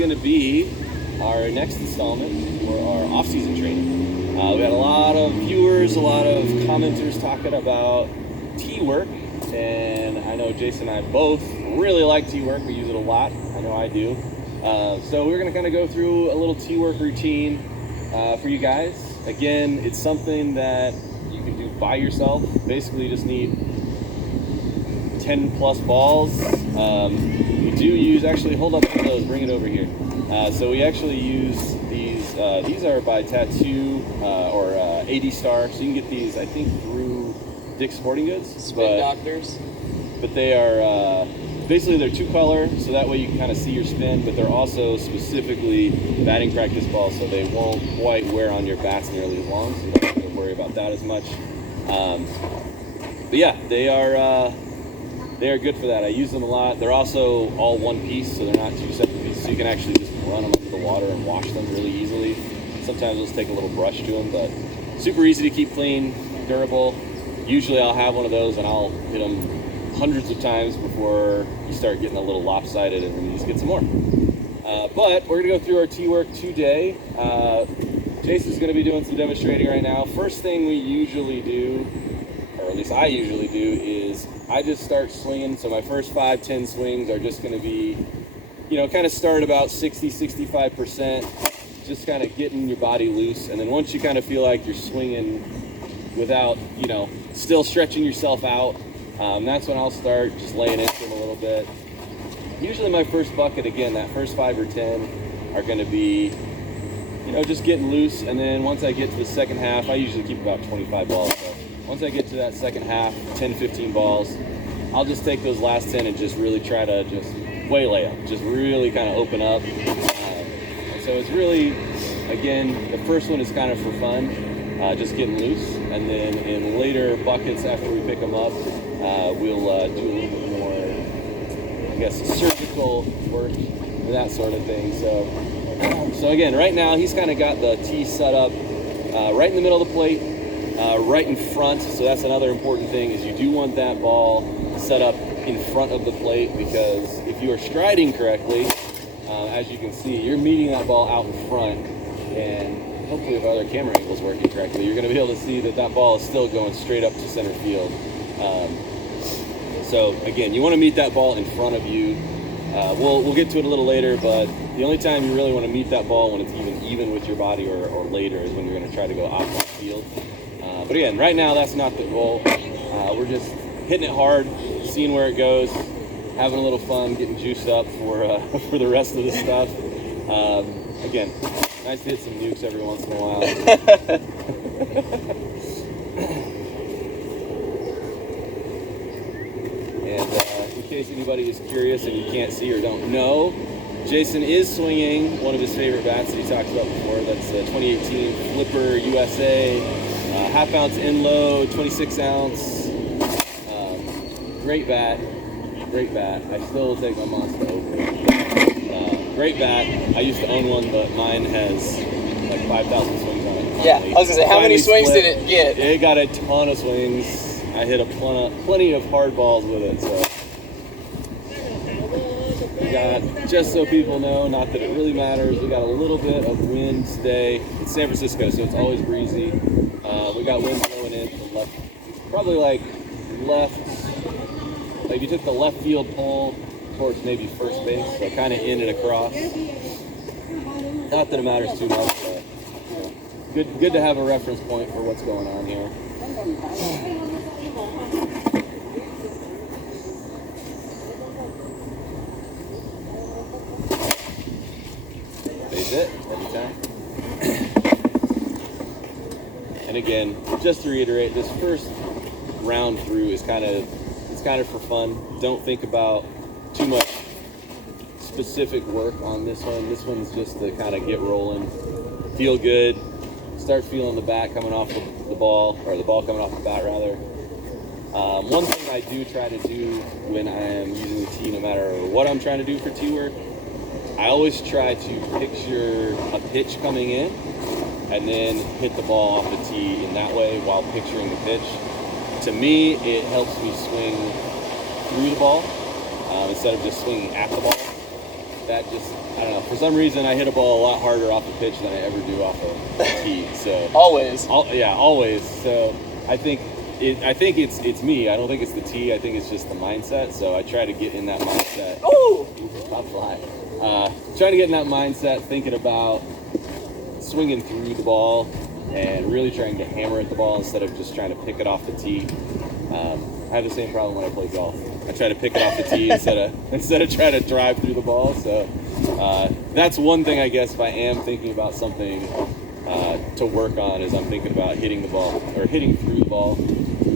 going to be our next installment for our off-season training. We had a lot of viewers, a lot of commenters talking about tee work, and I know Jason and I both really like tee work. We use it a lot. I know I do. So we're going to kind of go through a little tee work routine for you guys. Again, it's something that you can do by yourself. Basically, you just need 10 plus balls. We do use, actually, hold up to those, bring it over here. So we actually use these are by Tattoo or AD Star. So you can get these, I think, through Dick's Sporting Goods. Spin Doctors. But they are, basically they're 2-color, so that way you can kind of see your spin, but they're also specifically batting practice balls, so they won't quite wear on your bats nearly as long, so you don't have to worry about that as much. But yeah, they are good for that. I use them a lot. They're also all one piece, so they're not two separate pieces, so you can actually just run them under the water and wash them really easily. Sometimes they'll just take a little brush to them, but super easy to keep clean, durable. Usually I'll have one of those and I'll hit them hundreds of times before you start getting a little lopsided, and then you just get some more. But we're gonna go through our tee work today. Jason's gonna be doing some demonstrating right now. First thing we usually do, or at least I usually do, is I just start swinging. So my first 5-10 swings are just gonna be, kind of start about 60-65%, just kind of getting your body loose. And then once you kind of feel like you're swinging without, still stretching yourself out, that's when I'll start just laying into them a little bit. Usually my first bucket, again, that first 5 or 10 are going to be, just getting loose. And then once I get to the second half, I usually keep about 25 balls. So once I get to that second half, 10, 15 balls, I'll just take those last 10 and just really try to just waylay them, just really kind of open up. So it's really, again, the first one is kind of for fun, just getting loose. And then in later buckets after we pick them up, we'll do a little bit more, I guess, surgical work and that sort of thing. So again, right now he's kind of got the tee set up right in the middle of the plate, right in front. So that's another important thing, is you do want that ball set up in front of the plate, because if you are striding correctly, as you can see, you're meeting that ball out in front, and hopefully if other camera angles working correctly, you're going to be able to see that ball is still going straight up to center field. So again, you want to meet that ball in front of you. We'll get to it a little later, but the only time you really want to meet that ball when it's even with your body or later is when you're going to try to go off the field. But again, right now that's not the goal. We're just hitting it hard, seeing where it goes, having a little fun, getting juiced up for the rest of the stuff. Again, nice to hit some nukes every once in a while. And in case anybody is curious and you can't see or don't know, Jason is swinging one of his favorite bats that he talked about before. That's the 2018 Flipper USA, half-ounce in-low, 26-ounce. Great bat. I still take my Monster over. Great bat. I used to own one, but mine has like 5,000 swings on it. Yeah, I was gonna say, how many swings did it get? It got a ton of swings. I hit plenty of hard balls with it. So we got, just so people know, not that it really matters, we got a little bit of wind today. It's San Francisco, so it's always breezy. We got wind blowing in from left, probably like you took the left field pole towards maybe first base, so kind of in and across. Not that it matters too much, but good to have a reference point for what's going on here. Base it every time. And again, just to reiterate, this first round through is kind of for fun. Don't think about too much specific work on this one. This one's just to kind of get rolling, feel good, start feeling the bat coming off the ball, or the ball coming off the bat rather. One thing I do try to do when I am using the tee, no matter what I'm trying to do for tee work, I always try to picture a pitch coming in and then hit the ball off the tee in that way while picturing the pitch. To me, it helps me swing through the ball instead of just swinging at the ball. that just, I don't know, for some reason I hit a ball a lot harder off the pitch than I ever do off a tee. So Always. yeah, always. So I think it's me. I don't think it's the tee. I think it's just the mindset. So I try to get in that mindset. Ooh! Top fly. Trying to get in that mindset, thinking about swinging through the ball and really trying to hammer at the ball instead of just trying to pick it off the tee. I have the same problem when I play golf. I try to pick it off the tee instead of trying to drive through the ball. So that's one thing, I guess, if I am thinking about something to work on, is I'm thinking about hitting the ball or hitting through the ball.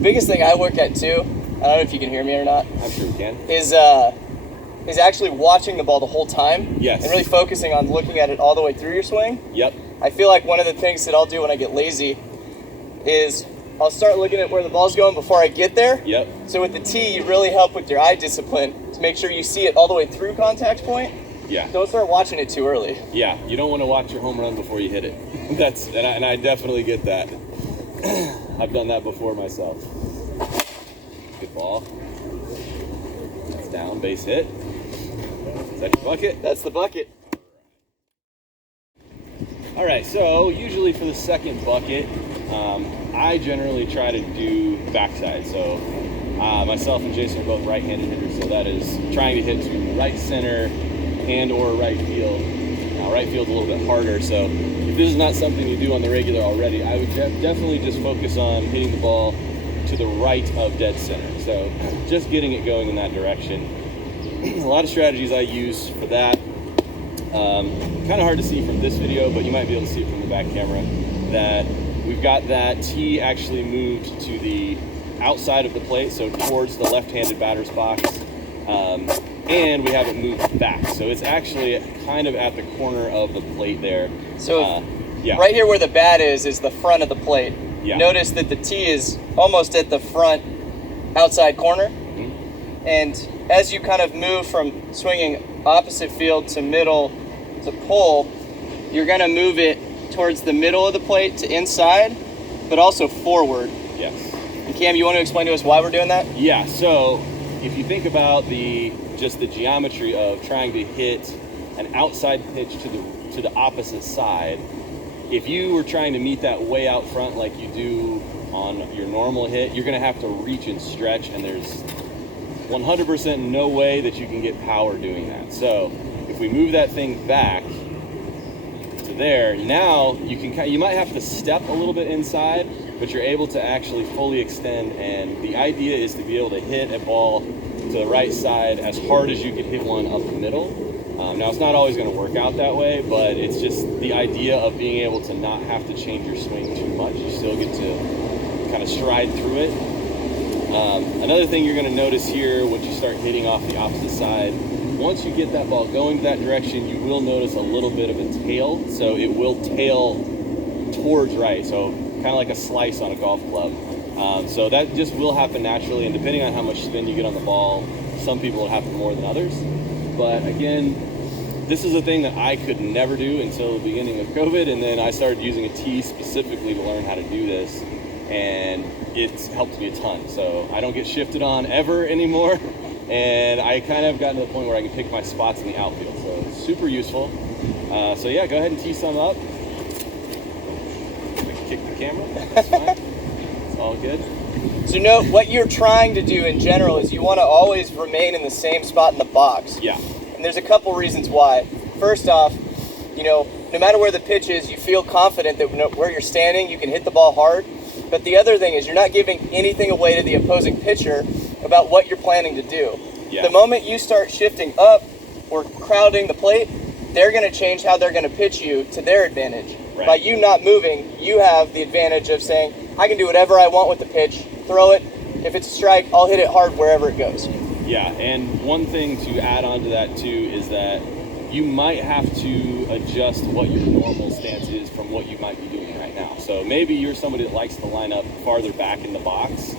Biggest thing I work at too, I don't know if you can hear me or not, I'm sure you can. is actually watching the ball the whole time. Yes. And really focusing on looking at it all the way through your swing. Yep. I feel like one of the things that I'll do when I get lazy is I'll start looking at where the ball's going before I get there. Yep. So with the tee, you really help with your eye discipline to make sure you see it all the way through contact point. Yeah. Don't start watching it too early. Yeah, you don't want to watch your home run before you hit it. And I definitely get that. I've done that before myself. Good ball. That's down, base hit. Is that your bucket? That's the bucket. All right, so usually for the second bucket, I generally try to do backside. So myself and Jason are both right-handed hitters, so that is trying to hit to right center and or right field. Now right field's a little bit harder, so if this is not something you do on the regular already, I would definitely just focus on hitting the ball to the right of dead center. So just getting it going in that direction. A lot of strategies I use for that. Kind of hard to see from this video, but you might be able to see it from the back camera, that we've got that tee actually moved to the outside of the plate, so towards the left-handed batter's box, and we have it moved back. So it's actually kind of at the corner of the plate there. So yeah. Right here where the bat is the front of the plate. Yeah. Notice that the tee is almost at the front outside corner. Mm-hmm. And as you kind of move from swinging opposite field to middle to pull, you're going to move it towards the middle of the plate to inside, but also forward. Yes. And Cam, you want to explain to us why we're doing that? Yeah, so if you think about just the geometry of trying to hit an outside pitch to the opposite side, if you were trying to meet that way out front like you do on your normal hit, you're going to have to reach and stretch, and there's 100% no way that you can get power doing that. So if we move that thing back to there, now you might have to step a little bit inside, but you're able to actually fully extend, and the idea is to be able to hit a ball to the right side as hard as you could hit one up the middle. Now it's not always going to work out that way, but it's just the idea of being able to not have to change your swing too much. You still get to kind of stride through it. Another thing you're going to notice here once you start hitting off the opposite side, once you get that ball going that direction, you will notice a little bit of a tail. So it will tail towards right, so kind of like a slice on a golf club. So that just will happen naturally, and depending on how much spin you get on the ball, some people will happen more than others. But again, this is a thing that I could never do until the beginning of COVID, and then I started using a tee specifically to learn how to do this, and it's helped me a ton. So I don't get shifted on ever anymore, and I kind of gotten to the point where I can pick my spots in the outfield, so it's super useful. So yeah, go ahead and tee some up. Kick the camera, that's fine. It's all good. So note, what you're trying to do in general is you want to always remain in the same spot in the box. Yeah. And there's a couple reasons why. First off, no matter where the pitch is, you feel confident that where you're standing, you can hit the ball hard. But the other thing is you're not giving anything away to the opposing pitcher about what you're planning to do. Yeah. The moment you start shifting up or crowding the plate, they're going to change how they're going to pitch you to their advantage. Right. By you not moving, you have the advantage of saying, I can do whatever I want with the pitch, throw it. If it's a strike, I'll hit it hard wherever it goes. Yeah, and one thing to add on to that too is that you might have to adjust what your normal stance is from what you might be doing right now. So maybe you're somebody that likes to line up farther back in the box,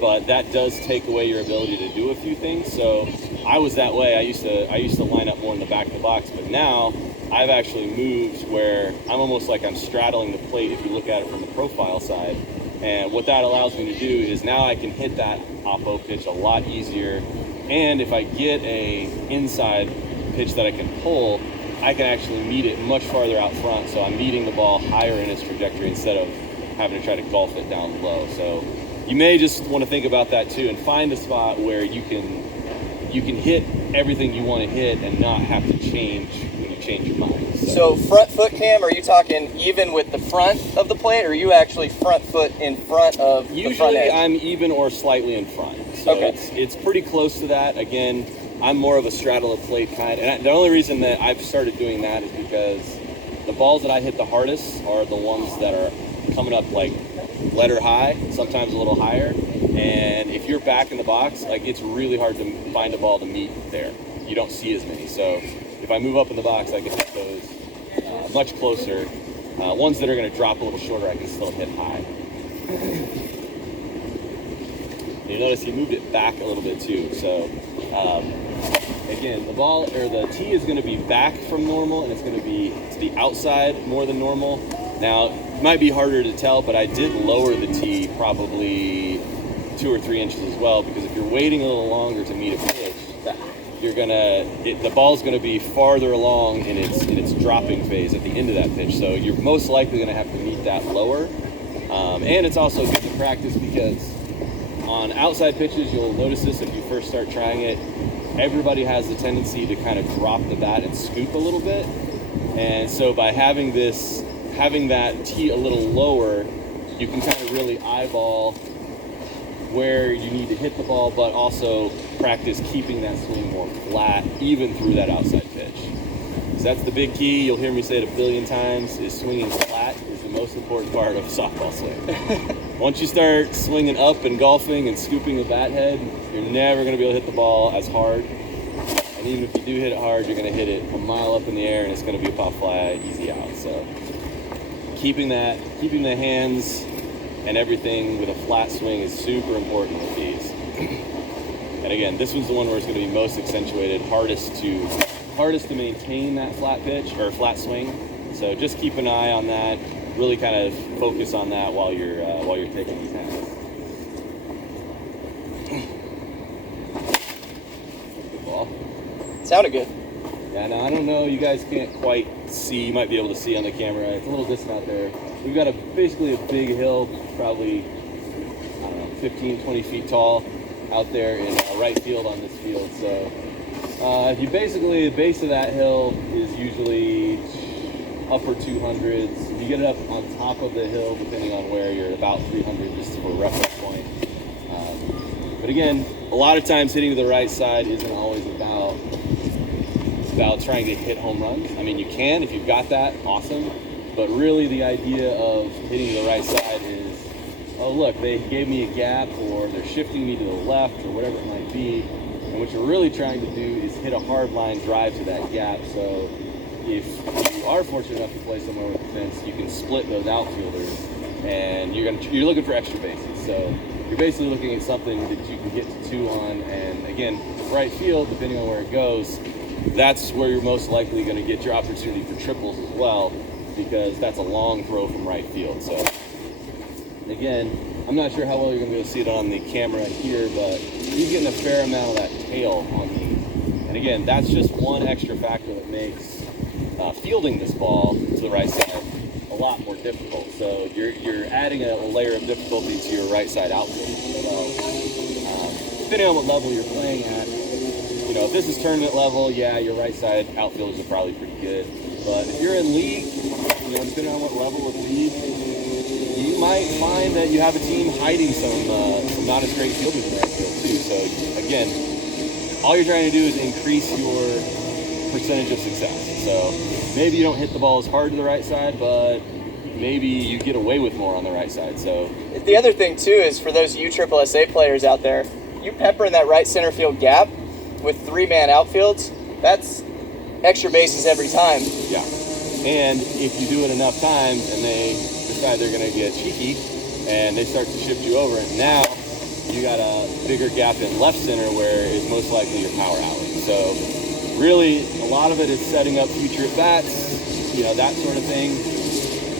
but that does take away your ability to do a few things. So I was that way. I used to line up more in the back of the box, but now I've actually moved where I'm almost like I'm straddling the plate if you look at it from the profile side. And what that allows me to do is now I can hit that oppo pitch a lot easier. And if I get a inside pitch that I can pull, I can actually meet it much farther out front. So I'm meeting the ball higher in its trajectory instead of having to try to golf it down low. So you may just want to think about that too, and find a spot where you can hit everything you want to hit and not have to change when you change your mind. So front foot cam, are you talking even with the front of the plate, or are you actually front foot in front of the front edge? Usually I'm even or slightly in front. So okay. It's pretty close to that. Again, I'm more of a straddle of plate kind. And the only reason that I've started doing that is because the balls that I hit the hardest are the ones that are coming up like letter high, sometimes a little higher. And if you're back in the box, like it's really hard to find a ball to meet there. You don't see as many. So if I move up in the box, I can hit those much closer. Ones that are going to drop a little shorter, I can still hit high. You notice he moved it back a little bit too. So again, the ball or the tee is going to be back from normal, and it's going to be to the outside more than normal. Now, it might be harder to tell, but I did lower the tee probably 2 or 3 inches as well, because if you're waiting a little longer to meet a pitch, the ball's gonna be farther along in its dropping phase at the end of that pitch. So you're most likely gonna have to meet that lower. And it's also good to practice because on outside pitches, you'll notice this if you first start trying it, everybody has the tendency to kind of drop the bat and scoop a little bit. And so by having that tee a little lower, you can kind of really eyeball where you need to hit the ball, but also practice keeping that swing more flat, even through that outside pitch. So that's the big key. You'll hear me say it a billion times, is swinging flat is the most important part of a softball swing. Once you start swinging up and golfing and scooping the bat head, you're never gonna be able to hit the ball as hard. And even if you do hit it hard, you're gonna hit it a mile up in the air and it's gonna be a pop fly, easy out. So keeping the hands and everything with a flat swing is super important with these. And again, this one's the one where it's going to be most accentuated, hardest to maintain that flat pitch or flat swing. So just keep an eye on that. Really kind of focus on that while you're taking these hands. Good ball. Sounded good. Yeah, now I don't know, you guys can't quite see, you might be able to see on the camera, it's a little distant out there. We've got basically a big hill, probably, I don't know, 15, 20 feet tall out there in right field on this field. So the base of that hill is usually upper 200s. If you get it up on top of the hill, depending on where you're, about 300 just for a reference point. But again, a lot of times hitting to the right side isn't always about trying to hit home runs. I mean, you can if you've got that, awesome. But really the idea of hitting to the right side is, oh look, they gave me a gap, or they're shifting me to the left, or whatever it might be. And what you're really trying to do is hit a hard line drive to that gap. So if you are fortunate enough to play somewhere with a fence, you can split those outfielders, and you're looking for extra bases. So you're basically looking at something that you can get to 2 on. And again, right field, depending on where it goes, that's where you're most likely going to get your opportunity for triples as well, because that's a long throw from right field. So again, I'm not sure how well you're going to be able to see it on the camera here, but he's getting a fair amount of that tail on these. And again, that's just one extra factor that makes fielding this ball to the right side a lot more difficult. So you're adding a layer of difficulty to your right side outfield as well. Depending on what level you're playing at, you know, if this is tournament level, yeah, your right side outfielders are probably pretty good. But if you're in league, you know, depending on what level of league, you might find that you have a team hiding some not as great fielders in the right field too. So again, all you're trying to do is increase your percentage of success. So maybe you don't hit the ball as hard to the right side, but maybe you get away with more on the right side. So the other thing too is, for those USSSA players out there, you pepper in that right center field gap with 3-man outfields, that's extra bases every time. Yeah. And if you do it enough times and they decide they're going to get cheeky and they start to shift you over, and now you got a bigger gap in left center where is most likely your power alley. So really, a lot of it is setting up future at bats, you know, that sort of thing.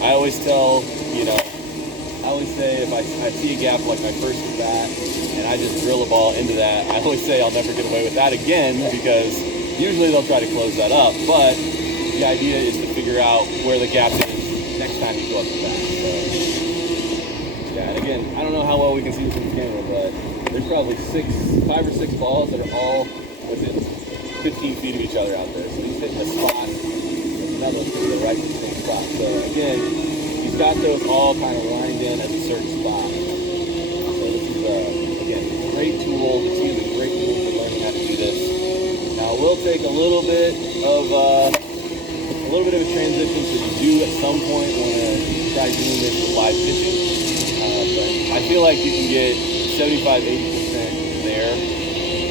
I always tell, you know, I always say if I see a gap like my first at bat and I just drill a ball into that, I always say I'll never get away with that again, because Usually they'll try to close that up, but the idea is to figure out where the gap is next time you go up the bat. So, yeah, and again, I don't know how well we can see this in the camera, but there's probably 5 or 6 balls that are all within 15 feet of each other out there. So he's hitting a spot, there's another one to the right in the same spot. So again, he's got those all kind of lined in at a certain spot. So this is, again, a great tool. The team is a great tool for learning how to do this. Now, it will take a little bit of a transition, so you do at some point want to try doing this with live pitching. But I feel like you can get 75–80% there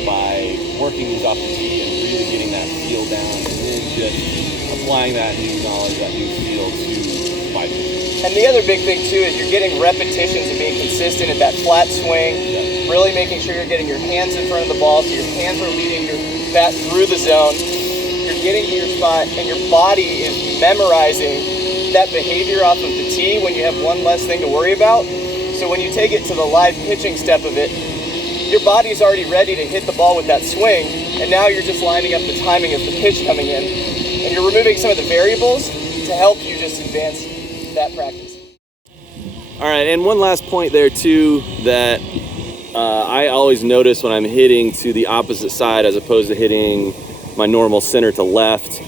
by working these off the tee and really getting that feel down, and then just applying that new knowledge, that new feel to live pitching. And the other big thing too is you're getting repetitions and being consistent at that flat swing, really making sure you're getting your hands in front of the ball so your hands are leading your bat through the zone. You're getting to your spot and your body is memorizing that behavior off of the tee when you have one less thing to worry about. So when you take it to the live pitching step of it, your body's already ready to hit the ball with that swing, and now you're just lining up the timing of the pitch coming in, and you're removing some of the variables to help you just advance that practice. All right, and one last point there too that I always notice when I'm hitting to the opposite side as opposed to hitting my normal center to left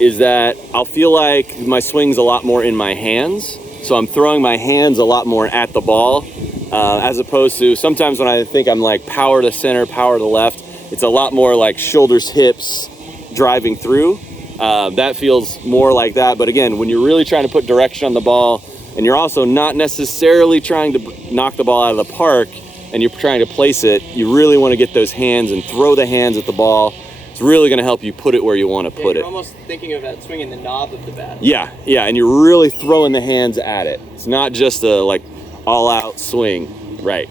is that I'll feel like my swing's a lot more in my hands. So I'm throwing my hands a lot more at the ball as opposed to sometimes when I think I'm like power to center, power to left, it's a lot more like shoulders, hips driving through. That feels more like that. But again, when you're really trying to put direction on the ball and you're also not necessarily trying to knock the ball out of the park and you're trying to place it, you really want to get those hands and throw the hands at the ball. It's really going to help you put it where you want to put it. You're almost thinking of that swinging the knob of the bat. Yeah, and you're really throwing the hands at it. It's not just a like all-out swing, right?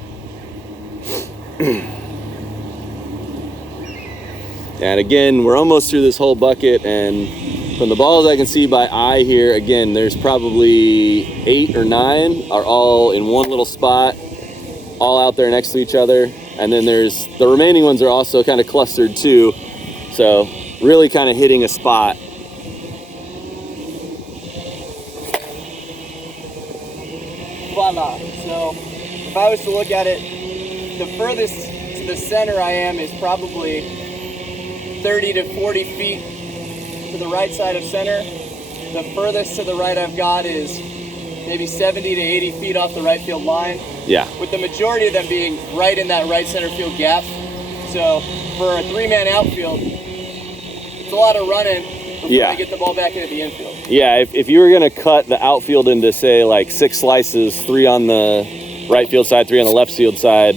And again, we're almost through this whole bucket, and from the balls I can see by eye here, again, there's probably 8 or 9 are all in one little spot, all out there next to each other, and then there's the remaining ones are also kind of clustered too. So really kind of hitting a spot. Voila. So if I was to look at it, the furthest to the center I am is probably 30 to 40 feet to the right side of center. The furthest to the right I've got is maybe 70 to 80 feet off the right field line. Yeah. With the majority of them being right in that right center field gap. So for a 3-man outfield, it's a lot of running before I get the ball back into the infield. Yeah, if you were going to cut the outfield into, say, like 6 slices, 3 on the right field side, 3 on the left field side,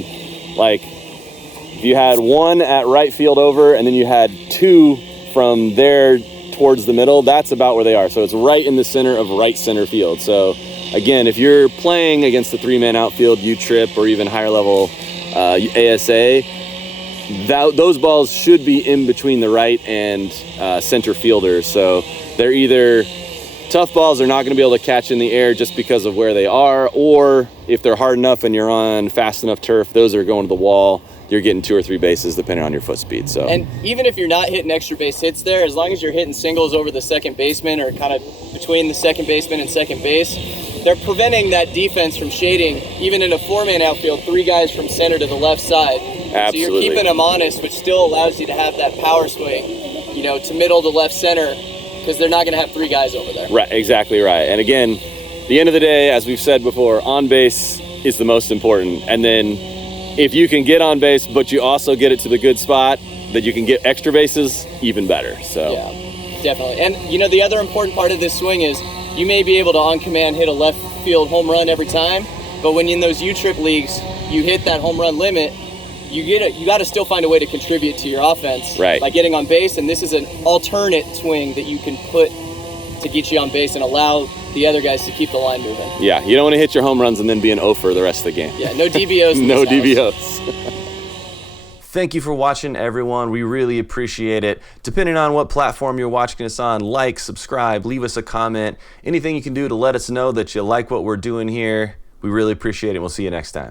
like if you had 1 at right field over and then you had 2 from there towards the middle, that's about where they are. So it's right in the center of right center field. So again, if you're playing against the 3-man outfield, U-Trip, or even higher level ASA, those balls should be in between the right and center fielders. So they're either tough balls they're not going to be able to catch in the air just because of where they are, or if they're hard enough and you're on fast enough turf, those are going to the wall. You're getting 2 or 3 bases depending on your foot speed. So, and even if you're not hitting extra base hits there, as long as you're hitting singles over the second baseman or kind of between the second baseman and second base, they're preventing that defense from shading. Even in a 4-man outfield, 3 guys from center to the left side. Absolutely. So you're keeping them honest, which still allows you to have that power swing, you know, to middle to left center, because they're not going to have 3 guys over there. Right, exactly right. And again, at the end of the day, as we've said before, on base is the most important. And then if you can get on base, but you also get it to the good spot, that you can get extra bases, even better. So yeah, definitely. And you know, the other important part of this swing is you may be able to on command hit a left field home run every time, but when in those U-Trip leagues you hit that home run limit, you got to still find a way to contribute to your offense, right, by getting on base. And this is an alternate swing that you can put to get you on base and allow the other guys to keep the line moving. Yeah, you don't want to hit your home runs and then be an 0 for the rest of the game. Yeah, no DBOs. No DBOs. Thank you for watching, everyone. We really appreciate it. Depending on what platform you're watching us on, like, subscribe, leave us a comment. Anything you can do to let us know that you like what we're doing here. We really appreciate it. We'll see you next time.